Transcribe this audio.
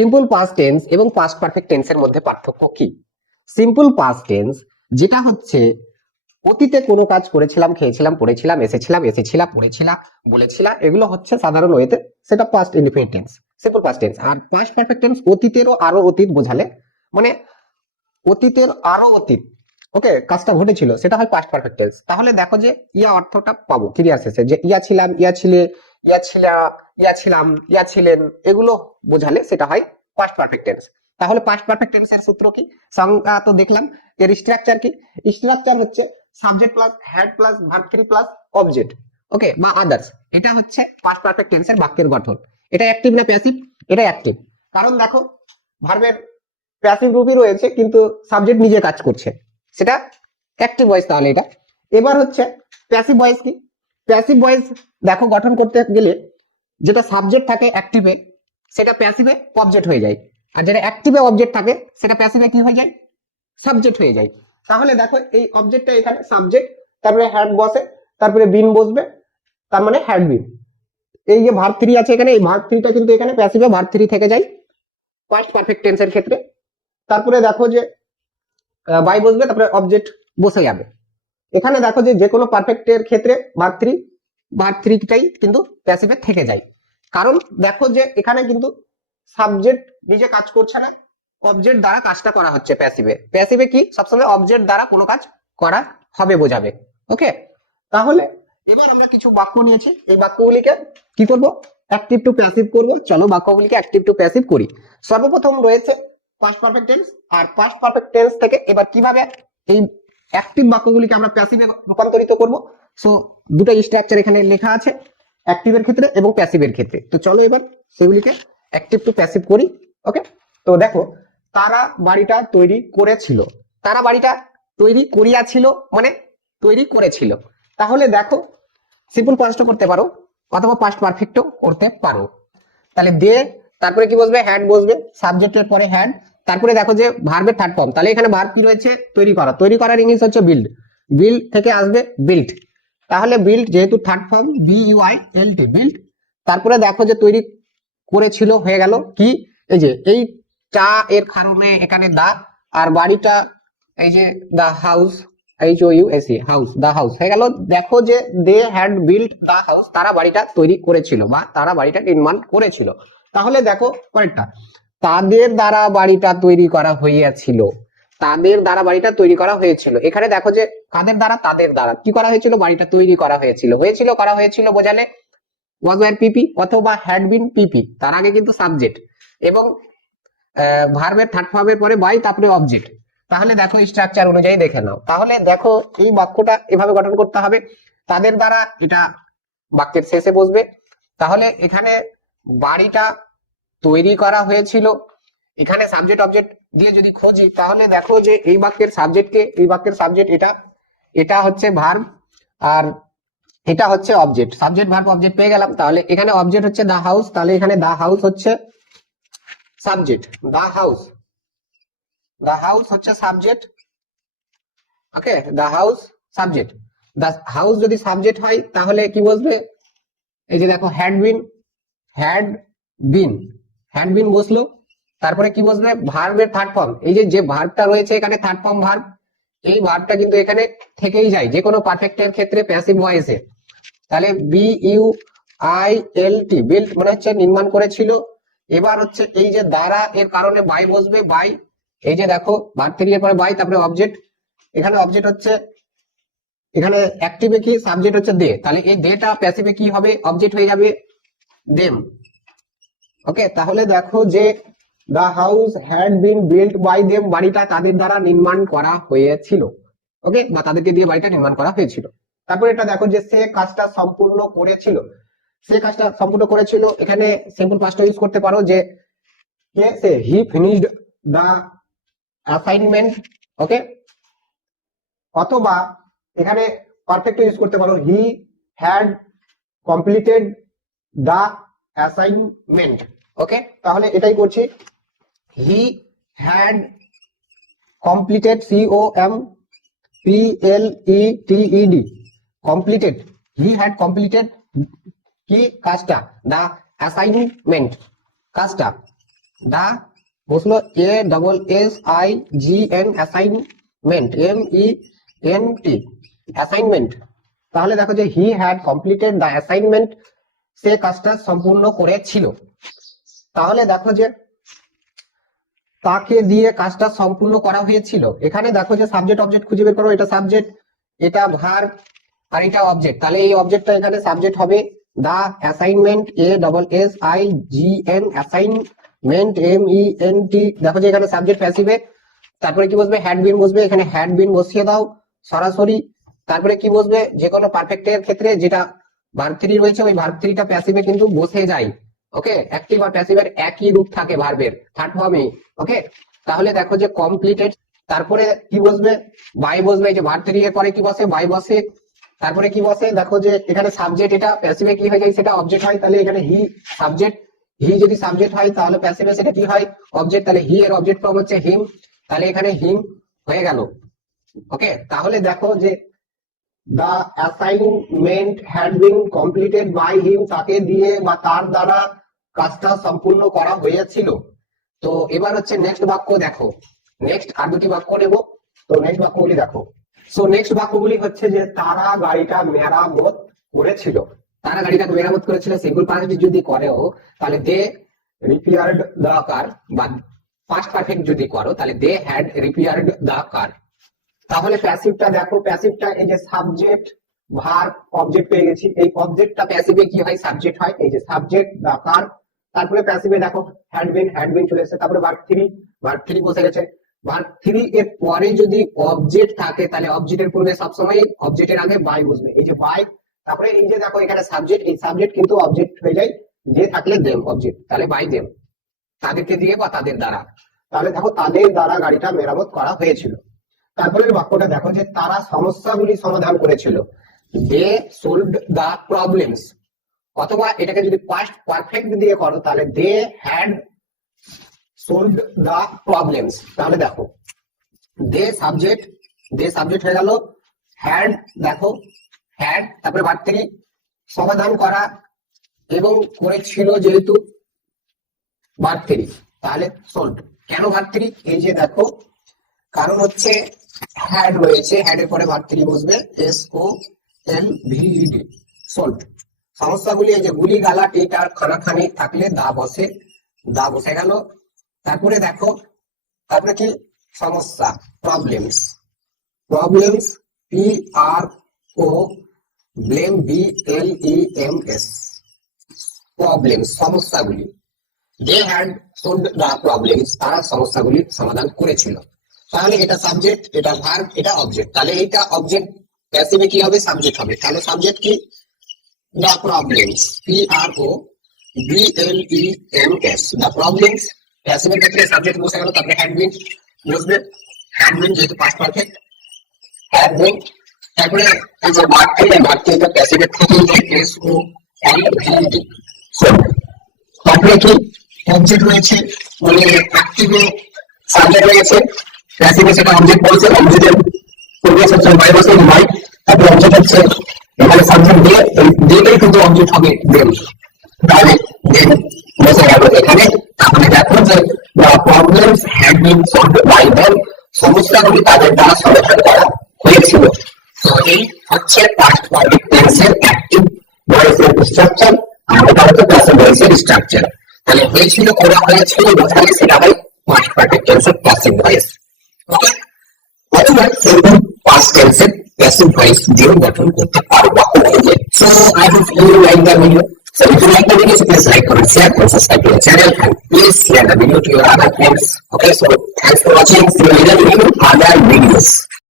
Simple past tense এবং past perfect টেন্সের মধ্যে পার্থক্য কি? সিম্পল পাস্ট টেন্স যেটা হচ্ছে অতীতে কোনো কাজ করেছিলাম, খেয়েছিলাম, পড়েছিলাম, এসেছিলাম, পড়েছিলাম, বলেছিলাম, এগুলো হচ্ছে সাধারণ ওয়েতে, সেটা past indefinite tense, simple past tense. আর পাস্ট পারফেক্ট টেন্স অতীতেরও আরো অতীত বোঝালে, মানে অতীতের আরো অতীত, ওকে, কাজটা ঘটেছিল, সেটা হয় পাস্ট পারফেক্ট টেন্স। তাহলে দেখো যে ইয়া অর্থটা পাবো ক্লিয়ার শেষে, যে ইয়া ছিলাম, ইয়া ছিলে, ইয়া ছিলা, ইয়া ছিলাম, ইয়া ছিলেন, এগুলো বোঝালে সেটা হয় পাস্ট পারফেক্ট টেন্স। তাহলে পাস্ট পারফেক্ট টেন্সের সূত্র কি? সংজ্ঞা তো দেখলাম। এর স্ট্রাকচার কি? স্ট্রাকচার হচ্ছে subject plus had plus verb three plus object, okay, বা আদার্স। এটা হচ্ছে পাস্ট পারফেক্ট টেন্সের বাক্যের গঠন। এটা অ্যাক্টিভ না প্যাসিভ? এটা অ্যাক্টিভ। কারণ দেখো ভার্বের প্যাসিভ রূপই রয়েছে কিন্তু সাবজেক্ট নিজে কাজ করছে, সেটা অ্যাক্টিভ ভয়েস। তাহলে এটা এবার হচ্ছে প্যাসিভ ভয়েস কি? প্যাসিভ ভয়েস দেখো গঠন করতে গেলে যেটা সাবজেক্ট থাকে অ্যাক্টিভে, সেটা প্যাসিভে অবজেক্ট হয়ে যায়, আর যেটা অ্যাক্টিভে অবজেক্ট থাকে সেটা প্যাসিভে কি হয়ে যায়? সাবজেক্ট হয়ে যায়। তাহলে দেখো এই অবজেক্টটা এখানে সাবজেক্ট, তারপরে হ্যাড বসে, তারপরে বিন বসবে, তার মানে হ্যাড বিন। এই যে ভার্ব থ্রি আছে এখানে, এই ভার্ব থ্রিটা কিন্তু এখানে প্যাসিভে ভার্ব থ্রি থেকে যায় পাস্ট পারফেক্ট টেন্সের ক্ষেত্রে। তারপরে দেখো যে বাই বসবে, তারপরে অবজেক্ট বসে যাবে। এখানে দেখো যে কোনো পারফেক্টের ক্ষেত্রে ভার্ব থ্রিটাই কিন্তু প্যাসিভে থেকে যায়। কারণ দেখো যে এখানে কিন্তু সাবজেক্ট নিজে কাজ করছে না, অবজেক্ট দ্বারা কাজটা করা হচ্ছে প্যাসিভে। প্যাসিভে কি সবসময় অবজেক্ট দ্বারা কোনো কাজ করা হবে বোঝাবে, ওকে। তাহলে এবার আমরা কিছু বাক্য নিয়েছি, এই বাক্যগুলিকে কি করব? অ্যাক্টিভ টু প্যাসিভ করব। চলো বাক্যগুলিকে অ্যাক্টিভ টু প্যাসিভ করি। সর্বপ্রথম রয়েছে পাস্ট পারফেক্ট টেন্স, আর পাস্ট পারফেক্ট টেন্স থেকে এবার কিভাবে এই অ্যাক্টিভ বাক্যগুলিকে আমরা প্যাসিভে রূপান্তরিত করব। সো দুটো স্ট্রাকচার এখানে লেখা আছে, অ্যাক্টিভের ক্ষেত্রে এবং প্যাসিভের ক্ষেত্রে। তো চলো এবার সেগুলিকে অ্যাক্টিভ টু প্যাসিভ করি, ওকে। তো দেখো, তারা বাড়িটা তৈরি করেছিল, তারা বাড়িটা তৈরি করিয়াছিল মানে তৈরি করেছিল। তাহলে দেখো সিম্পল পাস্টও করতে পারো অথবা পাস্ট পারফেক্টও করতে পারো। তাহলে দে, তারপরে কি বসবে? হ্যাড বসবে, সাবজেক্টের পরে হ্যাড, তারপরে দেখো যে ভার্বের থার্ড ফর্ম। তাহলে এখানে ভার্ব কি রয়েছে? তৈরি করা। তৈরি করার ইংলিশ হচ্ছে বিল্ড, বিল্ড থেকে আসবে বিল্ট। তাহলে বিল্ড যেহেতু থার্ড ফর্ম, BUILT, বিল্ড। তারপরে দেখো যে তৈরি করেছিল হয়ে গেল কি? এই যে এই চা এর কারণে এখানে দা, আর বাড়িটা এই যে the house, HOUSE, house, the house হয়ে গেল। দেখো যে they had built the house, তারা বাড়িটা তৈরি করেছিল বা তারা বাড়িটা নির্মাণ করেছিল। তাহলে দেখো পরেরটা, তাদের দ্বারা বাড়িটা তৈরি করা হইয়াছিল, তাদের দ্বারা বাড়িটা তৈরি করা হয়েছিল। এখানে দেখো যে কাদের দ্বারা? তাদের দ্বারা কি করা হয়েছিল? বাড়িটা তৈরি করা হয়েছিল। করা হয়েছিল বোঝালে ওয়াজ ওয়্যার পিপি অথবা হ্যাড বিন পিপি, তার আগে কিন্তু সাবজেক্ট এবং ভার্বের থার্ড ফর্মের পরে বাই, তারপরে অবজেক্ট। তাহলে দেখো স্ট্রাকচার অনুযায়ী দেখে নাও। তাহলে দেখো এই বাক্যটা এভাবে গঠন করতে হবে, তাদের দ্বারা, এটা বাক্যের শেষে বসবে। তাহলে এখানে বাড়িটা তৈরি করা হয়েছিল, এখানে সাবজেক্ট অবজেক্ট দিয়ে যদি খুঁজি তাহলে দেখো যে এই বাক্যের সাবজেক্টকে, এই বাক্যের সাবজেক্ট এটা, এটা হচ্ছে ভার্ব, আর এটা হচ্ছে অবজেক্ট। সাবজেক্ট ভার্ব অবজেক্ট পেয়ে গেলাম। তাহলে এখানে অবজেক্ট হচ্ছে দা হাউস, তাহলে এখানে দা হাউস হচ্ছে subject, the house, the house হচ্ছে subject, okay, the house subject. The house যদি সাবজেক্ট হয় তাহলে কি বসবে? এই যে দেখো had been, had been, had been বসলো। তারপরে কি বসবে? ভার্বের থার্ড ফর্ম, এই যে ভার্বটা রয়েছে এখানে থার্ড ফর্ম ভার্ব, এই ভার্বটা কিন্তু এখানে থেকেই যায় যে কোনো পারফেক্টের ক্ষেত্রে প্যাসিভ ভয়েসে। তাহলে BUILT, বিল্ট মানে হচ্ছে নির্মাণ করেছিল। এবার হচ্ছে এই যে দ্বারা এর কারণে বাই বসবে, বাই, এই যে দেখো ভার্ব থ্রি এর পরে বাই, তারপরে অবজেক্ট। এখানে অবজেক্ট হচ্ছে, এখানে অ্যাক্টিভে কি সাবজেক্ট হচ্ছে দে, তাহলে এই দেটা প্যাসিভে কি হবে? অবজেক্ট হয়ে যাবে দেম, ওকে। তাহলে দেখো যে the house had been built by them, বাড়িটা তাদের দ্বারা নির্মাণ করা হয়েছিল, ওকে, বা তাদেরকে দিয়ে বাড়িটা নির্মাণ করা হয়েছিল। তারপরে এটা দেখো যে সে কাজটা সম্পূর্ণ করেছিল, সে কাজটা সম্পূর্ণ করেছিল, এখানে সিম্পল পাস্ট ইউজ করতে পারো যে কে, সে, হি ফিনিশড দা অ্যাসাইনমেন্ট, ওকে, অথবা এখানে পারফেক্ট ইউজ করতে পারো he had completed the assignment, okay. তাহলে এটাই করছি, he had completed, COMPLETED, completed, he had completed কি কাজটা? দা অ্যাসাইনমেন্ট কাজটা, দা বসলো A double S I G N assignment M E N T assignment. তাহলে দেখো যে he had completed the assignment, সে কাজটা সম্পূর্ণ করেছিল। তাহলে দেখো যে তাকে দিয়ে কাজটা সম্পূর্ণ করা হয়েছিল। এখানে দেখো যে সাবজেক্ট অবজেক্ট খুঁজে বের করো, এটা সাবজেক্ট, এটা ভার্ব, আর এটা অবজেক্ট। তাহলে এই অবজেক্টটা এখানে সাবজেক্ট হবে the assignment, A double S I G N assignment M E N T. দেখো যে এখানে সাবজেক্ট প্যাসিভে, তারপরে কি বসবে হ্যাড বিন বসবে, এখানে হ্যাড বিন বসিয়ে দাও সরাসরি। তারপরে কি বসবে, যে কোনো পারফেক্টের ক্ষেত্রে যেটা ভার্ব থ্রি রয়েছে ওই ভার্ব থ্রিটা প্যাসিভে কিন্তু বসে যায়। ওকে, অ্যাক্টিভ আর প্যাসিভের একই রূপ থাকে ভার্বের থার্ড ফর্মে। ওকে, তাহলে দেখো যে কমপ্লিটেড, তারপরে কি বসবে বাই বসবে, এই যে ভার্ব থ্রি এর পরে কি বসে বাই বসে। তারপরে কি বসে দেখো যে এখানে সাবজেক্ট, এটা প্যাসিভে কি হয়ে যায় সেটা অবজেক্ট হয়, তাহলে এখানে হি সাবজেক্ট, হি যদি সাবজেক্ট হয় তাহলে প্যাসিভে সেটা কি হয় অবজেক্ট, তাহলে হি এর অবজেক্ট ফর্ম হচ্ছে হিম, তাহলে এখানে হিম হয়ে গেল। ওকে, তাহলে দেখো যে the assignment had been completed by him, তাকে দিয়ে বা তার দ্বারা কাজটা সম্পূর্ণ করা হয়েছিল। তো এবার হচ্ছে নেক্সট বাক্য দেখো, নেক্সট আর দুটি বাক্য নেব। তো নেক্সট বাক্যগুলি দেখো। সো নেক্সট বাক্যগুলি হচ্ছে যে তারা গাড়িটা মেরামত করেছিল। তারা গাড়িটা মেরামত করেছিল, সিম্পল পাস্ট যদি করেও তাহলে দে রিপেয়ার্ড দ্য কার, বা পাস্ট পারফেক্ট যদি করো তাহলে they had repaired the car. তাহলে প্যাসিভটা দেখো, প্যাসিভটা এই যে সাবজেক্ট ভার্ব অবজেক্ট পেয়ে গেছি, এই অবজেক্টটা প্যাসিভে কি হয় সাবজেক্ট হয়, এই যে সাবজেক্ট দ্য কার। তারপরে প্যাসিভে দেখো হ্যাড বিন চলে এসেছে, তারপরে ভার্ব থ্রি বসে গেছে। ভার্ব থ্রি এর পরে যদি অবজেক্ট থাকে তাহলে অবজেক্টের পূর্বে সবসময় অবজেক্টের আগে বাই বসবে, এই যে বাই। তারপরে এই যে দেখো এখানে সাবজেক্ট, এই সাবজেক্ট কিন্তু অবজেক্ট হয়ে যায়, যে থাকলে দেম অবজেক্ট, তাহলে বাই দেম, তাদেরকে দিয়ে বা তাদের দ্বারা। তাহলে দেখো তাদের দ্বারা গাড়িটা মেরামত করা হয়েছিল। তারপরের বাক্যটা দেখো যে তারা সমস্যাগুলি সমাধান করেছিল, দে সলভড দ্য প্রবলেমস। অথবা এটাকে যদি পাস্ট পারফেক্ট দিয়ে করো তাহলে they had solved the problems. তাহলে দেখো দে সাবজেক্ট হয়ে গেল, হ্যাড দেখো হ্যাড, তারপরে ভার্ব থ্রি সমাধান করা এবং করেছিল যেহেতু ভার্ব থ্রি, তাহলে সলভড। কেন ভার্ব থ্রি, এই যে দেখো কারণ হচ্ছে হ্যাড রয়েছে, হ্যাড এর পরে ভার্ব থ্রি বসবে, S O L V D, solved. সমস্যাগুলি এই যে গুলি গালা টিটার খানাখানি থাকলে দা বসে গেল। তারপরে দেখো তারপরে কি সমস্যা, problems P R O blem B L E M S, problems সমস্যাগুলি। They had solved the problems, তারা সমস্যাগুলি সমাধান করেছিল। তাহলে এটা সাবজেক্ট, এটা ভার্ব, এটা অবজেক্ট, তাহলে এইটা অবজেক্ট প্যাসিভে কি হবে সাবজেক্ট হবে। তাহলে সাবজেক্ট কি the problems, PROBLEMS, the problems। প্যাসিভের ক্ষেত্রে সাবজেক্ট বসে গেল, তারপরে হ্যাড বিন বসবে, হ্যাড বিন যেহেতু পাস্ট পারফেক্ট হ্যাড বিন। তারপরে এই যে ভার্ব থ্রিটা প্যাসিভের থেকে S O L V D, তারপরে কি অবজেক্ট রয়েছে, মানে অ্যাক্টিভে সাবজেক্ট রয়েছে, প্যাসিভে সেটা অবজেক্ট বলছে, অবজেক্টের পূর্বে হচ্ছে বাই বসে বাই, তারপরে অবজেক্ট হচ্ছে এখানে সাবজেক্ট দিয়ে, দিয়েই কিন্তু অবজেক্ট হবে দেন, তাহলে দেন বসে গেল এখানে। তাহলে দেখো যে problems had been solved by them, সমস্যাগুলি তাদের দ্বারা সমাধান করা হয়েছিল। তো এই হচ্ছে পাস্ট পারফেক্ট টেন্সের অ্যাক্টিভ ভয়েসের স্ট্রাকচার, আর এটা হচ্ছে প্যাসিভ ভয়েসের স্ট্রাকচার। তাহলে হয়েছিল করা হয়েছিল বোঝালে সেটা হয় পাস্ট পারফেক্ট টেন্সের প্যাসিভ ভয়েস। ওকে, অথবা সিম্পল পাস্ট টেন্সের passive voice দিয়েও গঠন করতে পারবো। So I hope you like the video. So if you like the video, so please like, comment, share, and subscribe to the channel, and please share the video to your other friends. Okay, so thanks for watching. See you later in other videos.